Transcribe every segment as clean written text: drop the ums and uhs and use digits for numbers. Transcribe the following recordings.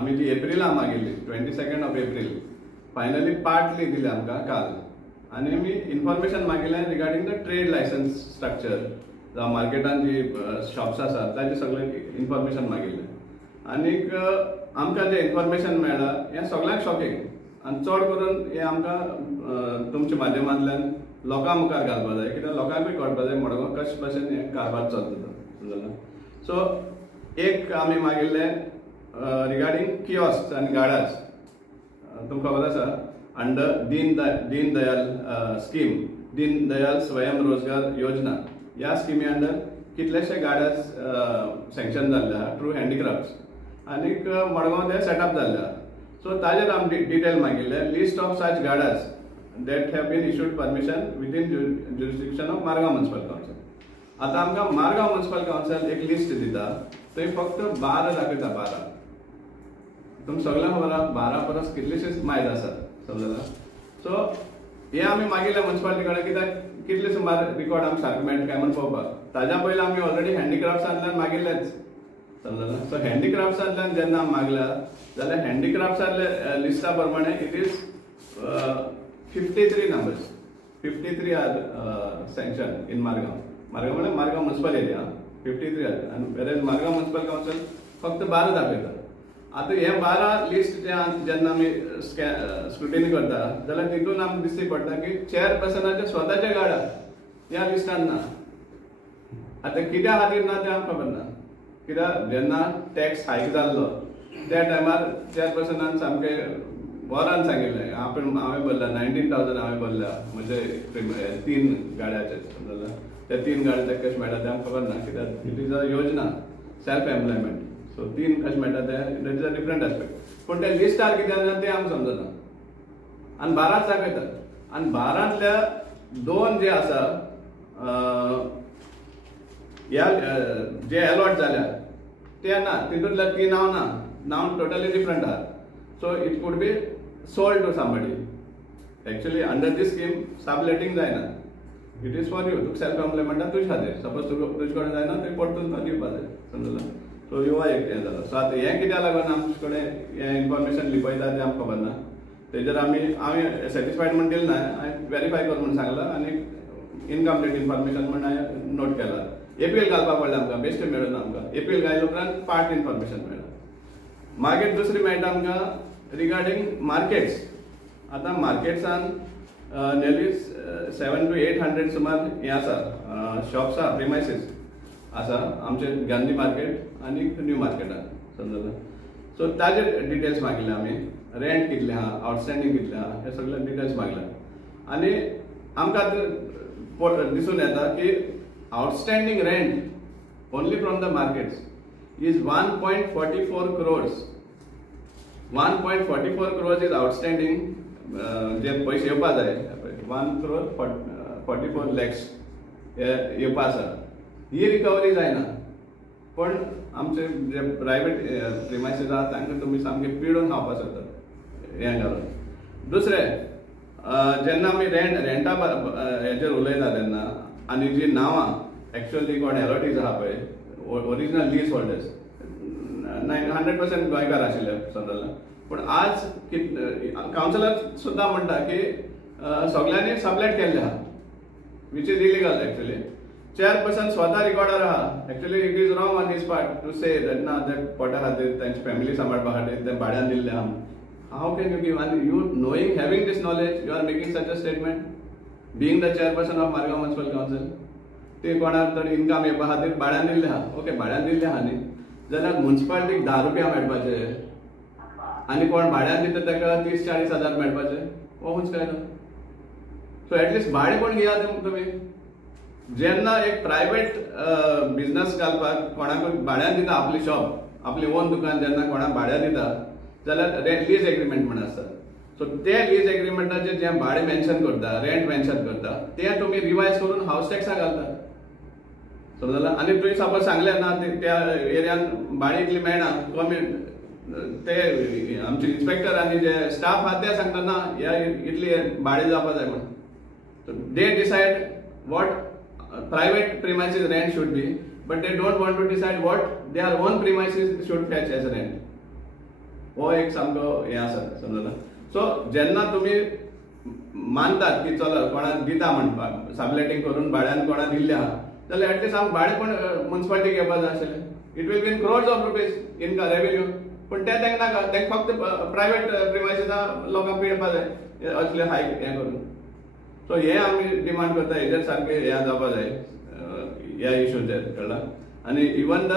आमी जी एप्रिला मागिल्ली 22 ऑफ एप्रिल फायनली पार्टली दिली आमकां काल. आनी आमी इन्फॉर्मेशन मागिल्लें regarding the trade licence structure जावं मार्केटान जी शॉप्स आसात ताजें सगळें इन्फॉर्मेशन मागिल्लें. आनीक आमकां जें इन्फॉर्मेशन मेळ्ळां हें सगळ्यांक शॉकिंग आनी चड करून हें आमकां तुमच्या माध्यमांतल्यान लोकां मुखार घालपाक जाय, कित्याक लोकांकूय कळपाक जाय मडगांव कशे भशेन हें कारभार चलता. सो एक आमी मागिल्लें रिगार्डिंग कियोस्क आनी गाडास. तुमकां खबर आसा अंडर दीन दयाल स्कीम, दीन दयाल स्वयं रोजगार योजना ह्या स्किमी अंडर कितलेशे गाड्यास सँक्शन जाल्ले आहा थ्रू हँडीक्राफ्ट्स आनीक मडगांव ते सेटअप जाल्ले आहा. सो ताजेर आमी डिटेल मागिल्ले लिस्ट ऑफ सच गाड्यास that have been issued permission within jurisdiction of Margaon Municipal Council. आता आमकां मारगांव म्युनिसिपल काउन्सिल एक लिस्ट दिता, थंय फक्त 12 दाखयता. 12 तुमकां सगळ्यांक खबर आहा 12 परस कितलेशेच मायज आसात, समजला. सो हे आमी मागिल्ले म्युनिसिपालिटी कडेन कित्याक कितले सुमार रिकॉर्ड आमकां सारको मेळटा काय म्हण पळोवपाक. ताज्या पयलीं आमी ऑलरेडी हँडीक्राफ्ट्सांतल्यान मागिल्लेच, समजला. सो हँडीक्राफ्ट्सांतल्यान जेन्ना मागला जाल्यार हँडीक्राफ्ट्सांतल्या लिस्टा प्रमाणे it is 53 numbers. 53 are sanctioned in Margaon. Margaon म्हणजे मारगांव म्युनिसिपल एरिया 53 आहे आणि वेरेज मारगांव म्युनिसिपल काउन्सिल फक्त 12 दाखयता. आता हे 12 लिस्ट जेन्ना आमी स्क्रुटिनी करता जाल्यार तितून आमकां दिश्टी पडटा की चेअरपर्सनाचे स्वताचे गाडा ह्या लिस्टान ना. आता कित्या खातीर ना तें आमकां खबर ना, कित्याक जेन्ना टॅक्स हायक जाल्लो त्या टायमार चेअरपर्सनान सामकें वरान सांगिल्लें हांवें भरला 19,000 हांवें भरल्या म्हणजे 3 गाड्याचे, समजला. त्या 3 गाड्याचे कशें मेळटा तें आमकां खबर ना, कित्याक इट इज अ योजना सेल्फ एम्प्लॉयमेंट. सो 3 कशें मेळटा तें that is a different aspect. पूण ते लिस्टार कितें आसा तें आमकां समजना आनी 12 दाखयतात आनी 12तल्या 2 जे आसा ह्या जे अलॉट जाल्या ते ना, तितूंतल्या 3 नांव टोटली डिफरंट आहात. So it could be sold to somebody. Actually under this scheme subletting जायना, it is for you. Tuka self employment तुजे खातीर. सपोज तुजे कडेन जायना ते परतून दिवपाक जाय, समजला. सो ह्यो एक हें जालो. सो आतां हें कित्याक लागून आमचे कडेन हें इन्फॉर्मेशन लिपयता तें आमकां खबर ना. तेजेर आमी सॅटिस्फायड म्हण दिलें ना, हांवें वेरीफाय कर म्हण सांगलां आनी इनकम्प्लीट इन्फॉर्मेशन म्हण हांवें नोट केला. एपीएल घालपाक पडलें आमकां, बेश्टें मेळून आमकां. एपीएल घायल्या उपरांत पार्ट इन्फॉर्मेशन मेळ्ळा. मागीर दुसरी मेळटा आमकां रिगार्डिंग मार्केट्स. आता मार्केट्सान नियरली 700 to 800 सुमार हे आसा शॉप्स आसा, प्रिमायसीस आसा आमचे गांधी मार्केट आनी न्यू मार्केटान, समजला. सो ताजे डिटेल्स मागिल्ले आमी, रेंट कितले आहा, आउटस्टँडींग कितले आहा, हे सगळे डिटेल्स मागल्या. आनी आमकां दिसून येता की outstanding rent only from the markets is 1.44 crores. 1.44 crores is outstanding. जे पैसे येवपा जाय 1.44 crores येवपा आसा, ही रिकवरी जायना. पण आमचे जे प्रायवेट प्रिमायसीस आहा तांकां तुमी सामके पिडून खावपाक शकतात हें घालून. दुसरें जेन्ना आमी रेंटा हेचेर उलयता तेन्ना आनी जी नांवां एक्चुअली कोण एलॉटीज आहा पळय ओरिजिनल लीज होल्डर्स 100% गोंयकार आशिल्ले, समजला. पूण आज काउन्सिलर सुद्दां म्हणटा की सगळ्यांनी सबलेट केल्ले आहा, which is illegal actually. Chairperson स्वता रिकॉर्डार आहा. Actually it is wrong on his part two say that ना ते पोटा खातीर तांची फॅमिली सांबाळपा खातीर ते भाड्यान दिल्ले आहा. हाव कॅन यू गिव आनी you knowing having this knowledge you are making such a statement being the chairperson of Margao municipal council. ते कोणाक तरी इन्कम येवपा खातीर भाड्यान दिल्ले आहा. ओके, भाड्यान दिल्ले आहा न्ही, जाल्यार म्युनिसिपालिटीक 10 रुपया मेळपाचे आनी कोण भाड्यान दिता ताका 30-40 हजार मेळपाचे, हो खंयच काय ना. सो एटलिस्ट भाडें कोण घेयात तुमी. जेन्ना एक प्रायवेट बिझनस घालपाक कोणाक भाड्यान दिता आपली शॉप, आपली ओन दुकान जेन्ना कोणाक भाड्यान दिता जाल्यार लीज एग्रीमेंट म्हण आसता. सो ते लीज एग्रीमेंटाचेर जें भाडें मेन्शन करता, रेंट मेन्शन करता, तें तुमी रिवायज करून हाऊस टॅक्साक घालता, समजला. आनी तुवें सपोज सांगलें ना त्या एरियान भाडें इतली मेळना, कमी ते आमचे इन्स्पेक्टर आनी जे स्टाफ आहा ते सांगता ना ह्या इतली भाडें जावपा जाय म्हण. So they decide what private premises rent should be, but they don't want to decide what their own premises should fetch as rent. हो एक सामको हे आसा समजला. सो जेन्ना तुम्ही मानतात की चलो कोणाक दिता म्हणपाक सबलेटिंग करून भाड्यान कोणाक दिल्ले आहा जाल्यार एटलीस्ट आमकां भाडें पण म्युनिसिपालिटी घेवपाक जाय आसलें. It will been crores of rupees in revenue. पण ते तांकां नाका, तांकां फक्त प्रायव्हेट प्रिमायसिसा लोकांक पिळपाक जाय असले हाय हें करून. सो हे आमी डिमांड करता, हेजेर सारकें हें जावपाक जाय ह्या इश्यूचेर, कळ्ळां. आनी even the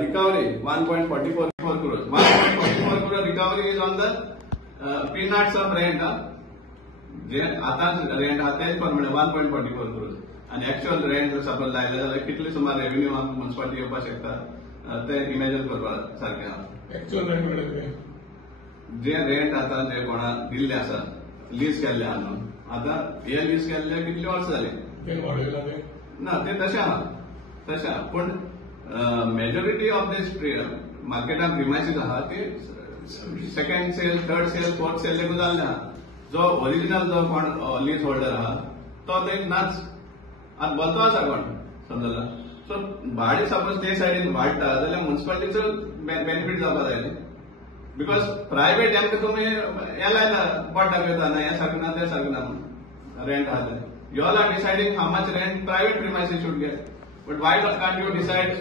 recovery 1.44 crores, 1.44 crore recovery is on the peanuts of rent. जे आतां रेंट आहा तेच प्रमाणे 1.44 crores. आनी एक्चुअल रेंट जर सपोज लायले जाल्यार कितले सुमार रेव्हेन्यू आमकां म्युनिसिपालिटी येवपाक शकता ते इमॅजिन करपाक सारकें आहा. एक्चुअल रेंट जे रेंट आतां जे कोणाक दिल्ले आसा, लीज केल्ले आहा न्हू, आतां हे लीज केल्ले कितले वर्स जाली ना, ते तशें आहा तशें आहा. पूण मेजॉरिटी ऑफ दीस मार्केटान प्रिमायसीस आहा ती second sale, third sale, fourth sale देखून जाल्ले आहा. जो ओरिजिनल जो कोण लीज होल्डर आहा तो थंय नाच. आतां बतो आसा कोण समजला. सो भाडें सपोज ते सायडीन वाडटा जाल्यार म्युनिसिपालिटीचो बेनिफीट जावपाक जाय. बिकॉज प्रायव्हेट आमकां तुमी हे लायला पोट दाखयता ना, हें सारकें ना तें सारकें ना म्हणून रेंट आहा ते. You all are deciding how much rent private premises should get. But why can't you decide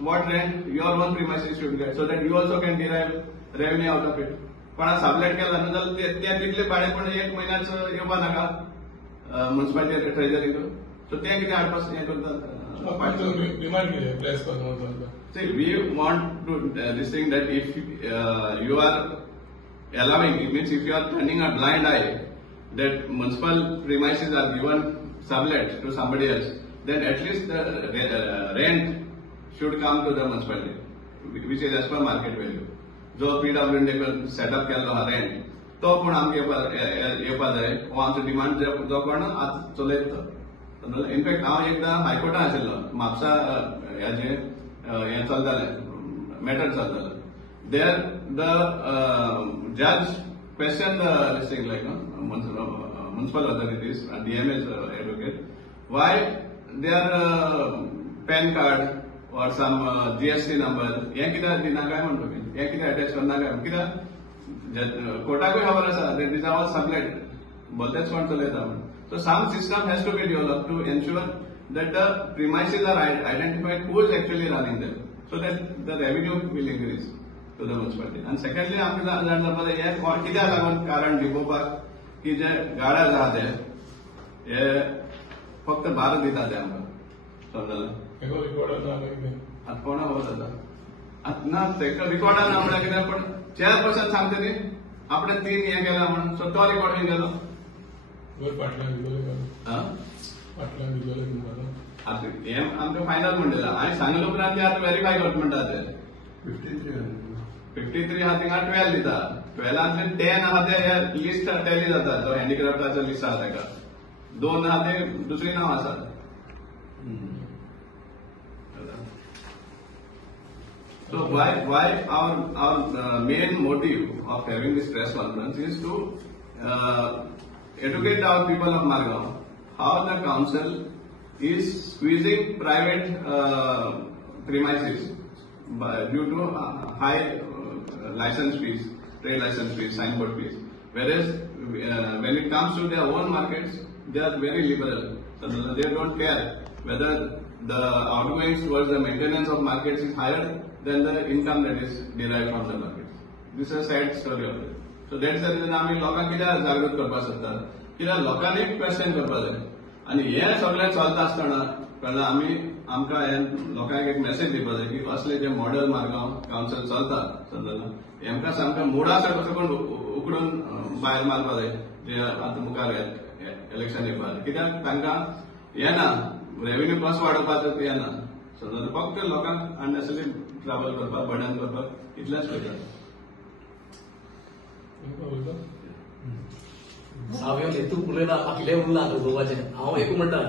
what rent your own premises should get so that you also can derive revenue out of it? कोणा sublet केला न्हू जाल्यार ते तितले भाडें पण एक म्हयन्याचो येवपा नाका म्युनिसिपालिटी ट्रेजरीक. सो ते कितें हाडपाक हें करतात. See, we want to this thing that if you are allowing, it means if you are turning a blind eye that municipal premises are given sublet to somebody else, then at least the rent should come to the municipality, which is as per market value. जो PWD setup केल्लो हा rent तो पण आमकां येवपा जाय. हो आमचो डिमांड जो कोण आतां चलयता. इनफॅक्ट हांव एकदां हायकोर्टान आशिल्लो, म्हापसा हेजे हें चलतालें मॅटर चलतालें. देर द जज question this thing like municipal authorities and DMS advocate, why their PAN card or some GST number हे कित्याक दिना काय म्हणटा, हे कित्याक अटॅच करना काय कित्याक कोर्टाकूय खबर आसा that is our sublet, बोलतेच कोण चलयता म्हणून. So some system has to be developed to ensure that the premises are identified who is actually running them, so that the revenue will increase to the municipality. And secondly, आमकां जाण जावपाक जाय हे कित्याक लागून कारण लिपोवपाक की जे गाड्याज आहा ते हे फक्त भारत दिता ते आमकां समजलें. आतां कोणा खबर आसा आतां ना तेका रिकॉर्डान आपल्या कित्याक पण चेअरपर्सन सांगता न्ही आपणे 3 हें केला म्हणून. सो तो रिकॉर्ड गेलो आतां हें आमकां फायनल म्हणलेला. हांवें सांगले उपरांत ते आतां व्हेरीफाय करता म्हणटा ते 53 आहा थिंगा 12 दिता. 12 10 आहा ते लिस्ट टॅली जाता जो हँडीक्राफ्टाचो लिस्ट आहा तेका. 2 आहा ते दुसरी नांव आसा. So why our main motive of having this press conference is to educate our people of Margao how the council is squeezing private premises due to high license fees, trade license fees, signboard fees. Whereas when it comes to their own markets, they are very liberal. So they don't care whether the outgoings towards the maintenance of markets is higher than the income that is derived from the markets. This is a sad story of it. So that is the reason आम्ही लोकांक कित्याक जागृत करपाक सोदता, कित्याक लोकांनी question करपाक जाय. आनी हे सगळें चलता आसतना कळ्ळां आमी आमकां लोकांक एक मेसेज दिवपाक जाय की असले जे मॉडल मारगांव कावन्सिल चलता समजलें हेमकां सामकें मुडासो करून उकडून भायर मारपाक जाय जे आतां मुखार इलेक्शन येवपाक. कित्याक तांकां हें ना रेव्हेन्यू कसो वाडोवपाचो तें ना समजलें. फक्त लोकांक अननेसेसरी ट्रॅव्हल करपाक बर्डन करपाक इतलेंच करता. हांवें हेतूंक उलयना म्हाका इल्लें उरलां उलोवपाचें. हांव हेतू म्हणटा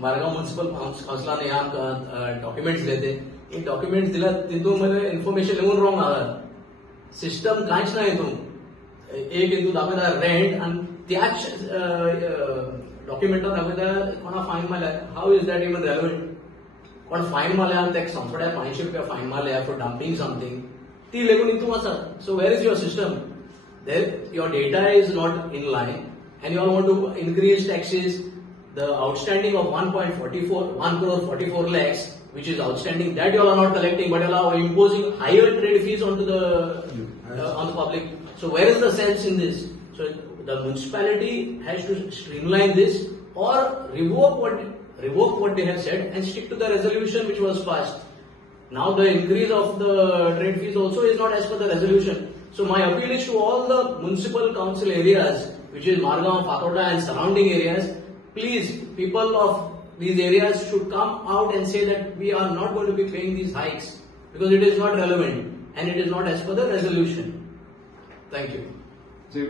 मारगांव म्युनिसिपल कावन्सिलान हे आमकां डॉक्युमेंट्स दिले ते डॉक्युमेंट्स दिल्यात तितून मरे इन्फॉर्मेशन लिहून रॉंग आहा. सिस्टम कांयच ना हितून. एक हितून दाखयता रेंट आनी त्याच डॉक्युमेंटान दाखयता कोणा फायन मारल्या. How is that even relevant? कोण फायन मारल्या आनी ताका समपड्या ₹500 फायन मारल्या फॉर डंपिंग समथींग. ती लेगून हितून आसा. So where is your system? There your data is not in line and you all want to increase taxes. The outstanding of 1.44 lakhs, which is outstanding, that you all are not collecting, but you all are imposing higher trade fees onto the on the public. So where is the sense in this? So the municipality has to streamline this or revoke what they have said and stick to the resolution which was passed. Now the increase of the trade fees also is not as per the resolution. So my appeal is to all the municipal council areas, which is Margao, Patoda and surrounding areas. Please, people of these areas should come out and say that we are not going to be paying these hikes because it is not relevant and it is not as per the resolution. Thank you. See,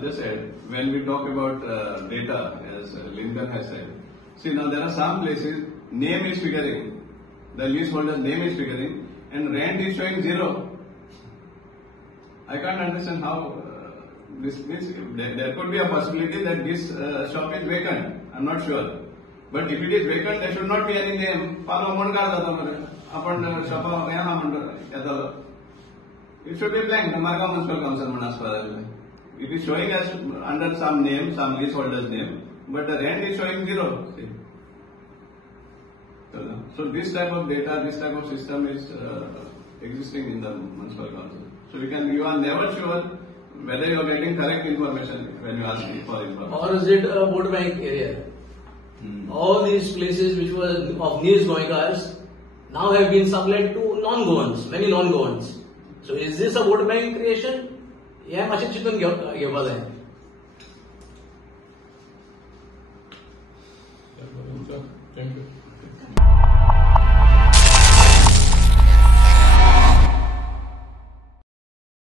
just add, when we talk about data, as Lincoln has said, see now there are some places name is figuring, the leaseholder's name is figuring, and rent is showing 0. I can't understand how this means. There could be a possibility that this shop is vacant. I'm not sure, but if it is vacant, there should not be any name. पालो मन का जाता मरे, अपन shop यहाँ मंडर ऐसा. It should be blank. The Margao Municipal Council Manaspa. It is showing as under some name, some leaseholder's name, but the rent is showing 0. See? So this type of data, this type of system is existing in the municipal council. So you are never sure whether you are getting correct information when you ask for information. Or is it a vote bank area? All these places which were of niche Goenkars now have been sublet to non-Goans, many non-Goans. So is this a vote bank creation? Yeah, मातशें चिंतून घेवपा जाय. Thank you.